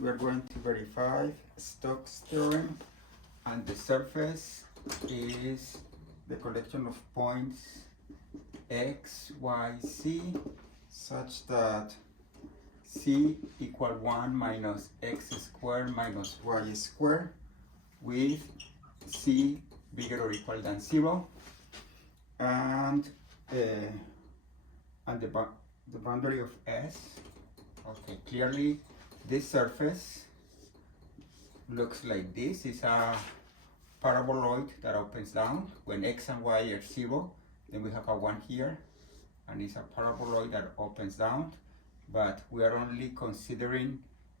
We are going to verify Stokes theorem, and the surface is the collection of points x, y, z such that c equal 1 minus x squared minus y squared with c bigger or equal than 0, and the boundary of S. Okay, clearly this surface looks like this. It's a paraboloid that opens down. When x and y are 0, then we have a 1 here, and it's a paraboloid that opens down, but we are only considering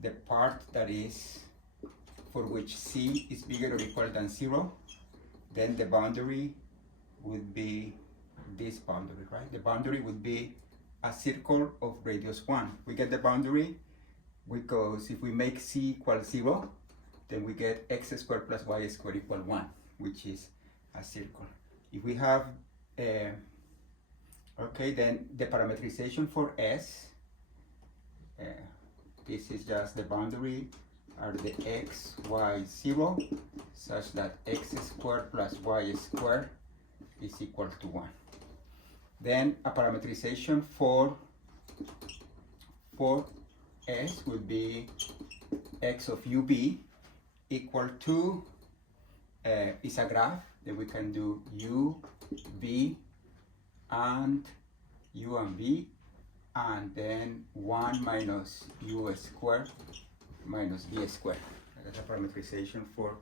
the part that is for which c is bigger or equal than 0. Then the boundary would be this boundary, right? The boundary would be a circle of radius 1. We get the boundary because if we make c equal 0, then we get x squared plus y squared equal 1, which is a circle. If we have, okay, then the parametrization for S, this is just the boundary are the x, y, 0, such that x squared plus y squared is equal to 1. Then a parametrization for S would be x of ub equal to, is a graph, then we can do u, v, and u and v, and then 1 minus u squared minus v squared. That's a parametrization for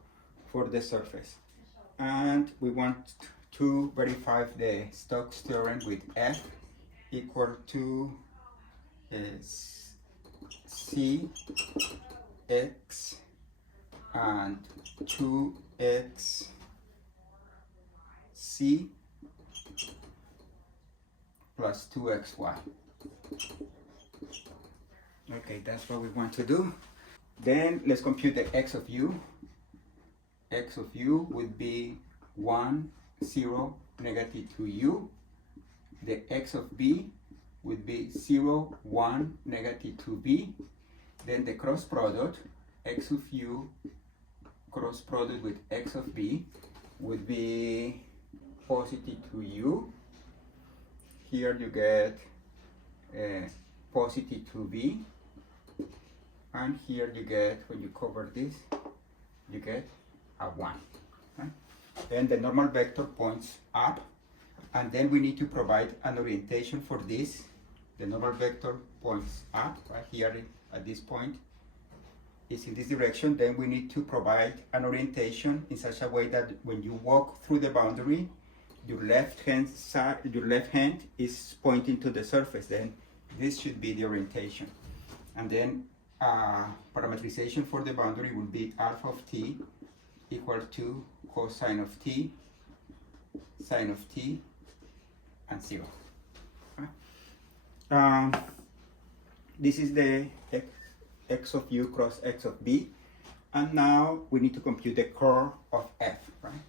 the surface. And we want to verify the Stokes theorem with f equal to c x and 2x c plus 2xy. Okay, that's what we want to do. Then let's compute the x of u. X of u would be 1, 0, negative 2u. The x of b would be 0, 1, negative 2b. Then the cross product, x of u cross product with x of b would be positive 2u. Here you get positive 2b. And here you get, when you cover this, you get a 1. Okay? Then the normal vector points up, and then we need to provide an orientation for this. The normal vector points up, right here at this point is in this direction. Then we need to provide an orientation in such a way that when you walk through the boundary, your left hand is pointing to the surface. Then this should be the orientation. And then parametrization for the boundary will be alpha of t equal to cosine of t, sine of t, and 0. This is the x of u cross x of b, and now we need to compute the curl of f, right?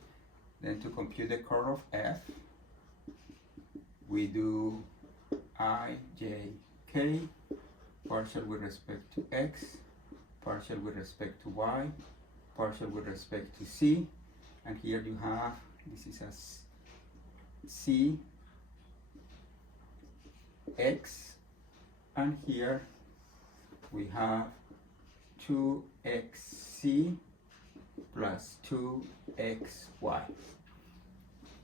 Then to compute the curl of f, we do I, j, k, partial with respect to x, partial with respect to y, partial with respect to c, and here you have, this is a c, x, and here we have 2xc plus 2xy,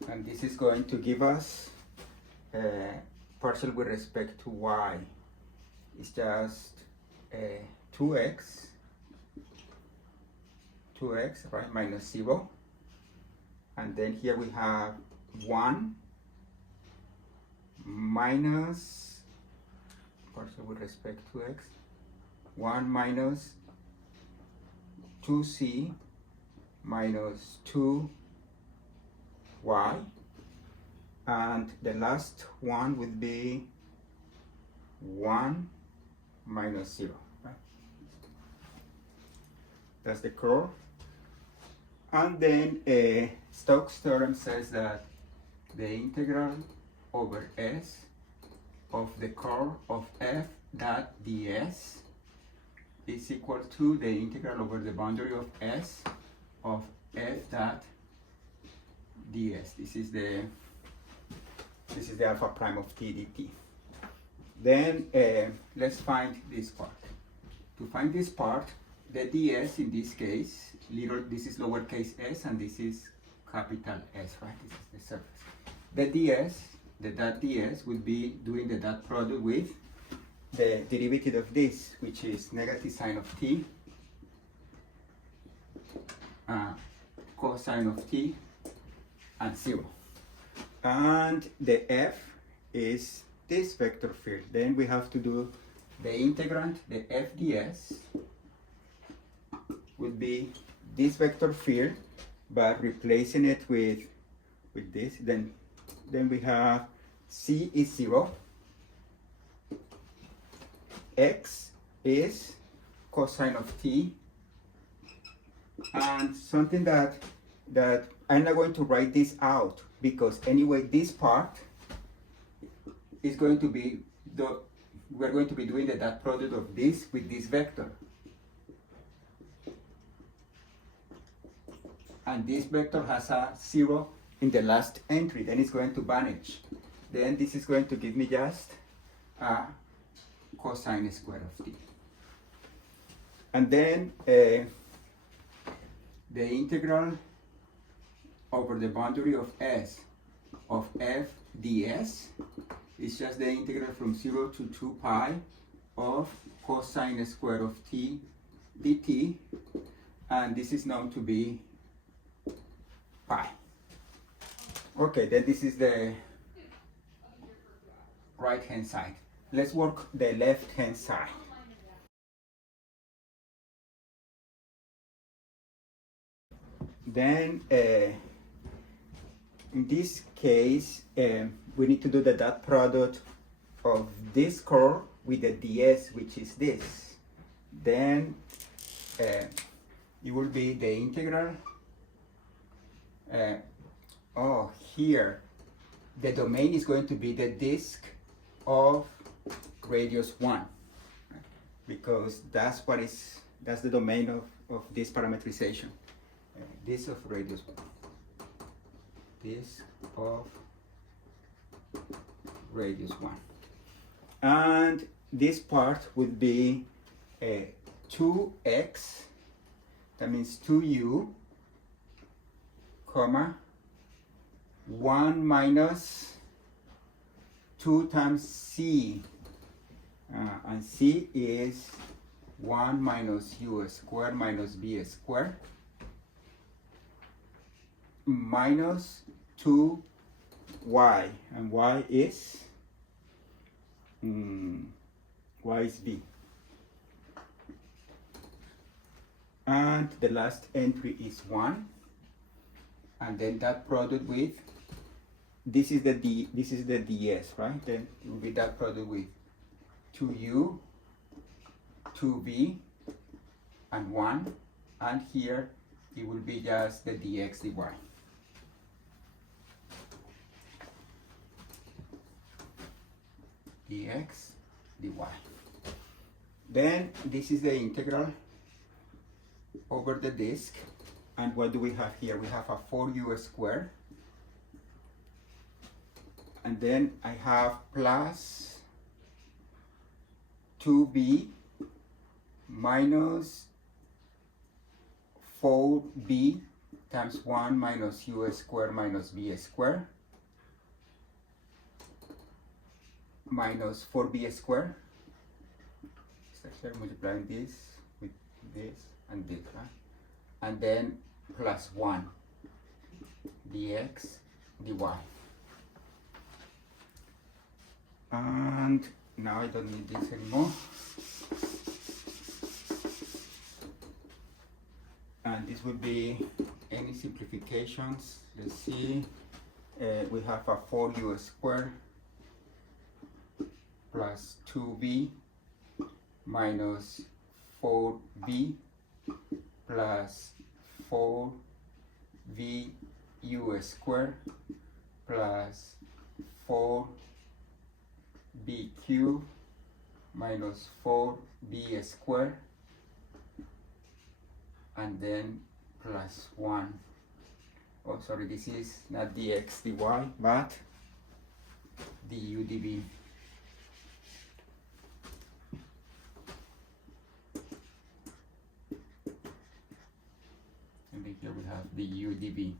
and this is going to give us partial with respect to y is just 2x, right, minus 0, and then here we have 1 minus, partial with respect to x, 1 minus 2c minus 2y, and the last one would be 1 minus 0. Right? That's the curl. And then Stokes theorem says that the integral over s of the curl of f dot ds is equal to the integral over the boundary of S of f dot ds. This is the alpha prime of t dt. Then let's find this part. To find this part, the ds in this case, this is lowercase s and this is capital S, right? This is the surface. The ds, the dot ds, would be doing the dot product with the derivative of this, which is negative sine of t, cosine of t, and 0. And the f is this vector field. Then we have to do the integrand, the f ds, would be this vector field, but replacing it with this. Then we have c is 0, x is cosine of t, and something that I'm not going to write this out, because anyway this part is going to be we're going to be doing the dot product of this with this vector, and this vector has a 0 in the last entry. Then it's going to vanish. Then this is going to give me just a cosine square of t. And then the integral over the boundary of S of f ds is just the integral from 0 to 2 pi of cosine square of t dt, and this is known to be pi. Okay, then this is the right hand side. Let's work the left hand side. Then in this case we need to do the dot product of this curve with the ds, which is this. Then it will be the integral. Here the domain is going to be the disk of radius 1, because that's the domain of this parametrization. Disk of radius 1. Disk of radius 1. And this part would be 2x, that means 2u, comma, 1 minus 2 times c, and c is 1 minus u squared minus b squared, minus 2y, and y is b. And the last entry is 1, and then that product with this is the ds, right? Then it will be that product with 2u, 2b, and 1, and here it will be just the dx dy. Dx dy. Then this is the integral over the disk, and what do we have here? We have a 4u squared, and then I have plus 2b minus 4b times 1 minus u squared minus b squared minus 4b squared. So here multiplying this with this and this, right? And then plus 1 dx dy. And now I don't need this anymore. And this would be any simplifications. Let's see. We have a 4u squared plus 2b minus 4b plus 4v u squared plus 4b cubed minus 4b squared and then plus 1. Oh, sorry, this is not dx dy, but du dv. And then here we have du dv.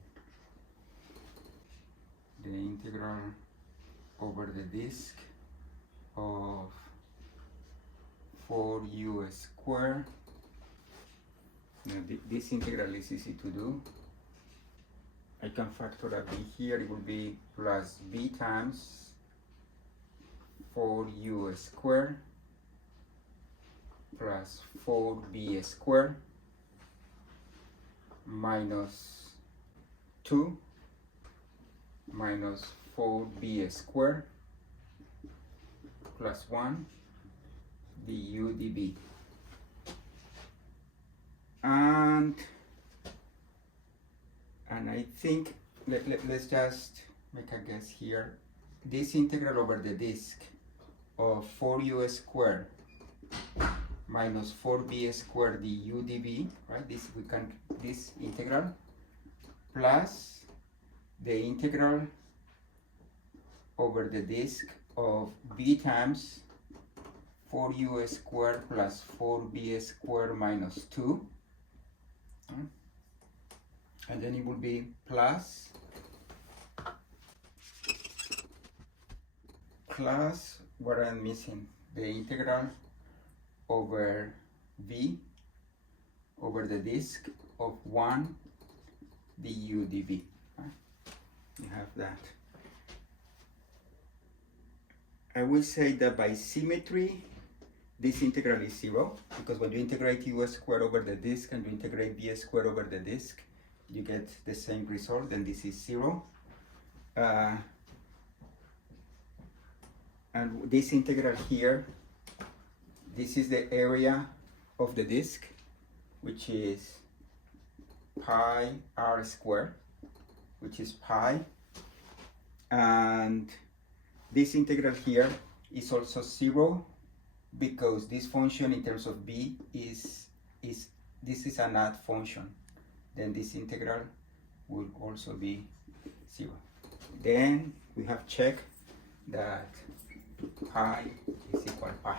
The integral over the disk of 4u squared. Now this integral is easy to do. I can factor a b here. It will be plus b times 4u squared plus 4b squared minus 2 minus 4b squared plus 1 du dv. And I think let's just make a guess here. This integral over the disk of 4u squared minus 4b squared du dv, right? This integral plus the integral over the disk of b times 4u squared plus 4b squared minus 2. And then it will be plus what I'm missing, the integral over v over the disk of 1 du dv. You have that. I will say that by symmetry this integral is 0, because when you integrate u squared over the disk and you integrate b squared over the disk, you get the same result, and this is 0. And this integral here, this is the area of the disk, which is pi r squared, which is pi. And this integral here is also 0, because this function in terms of b is this is an odd function. Then this integral will also be 0. Then we have checked that pi is equal pi.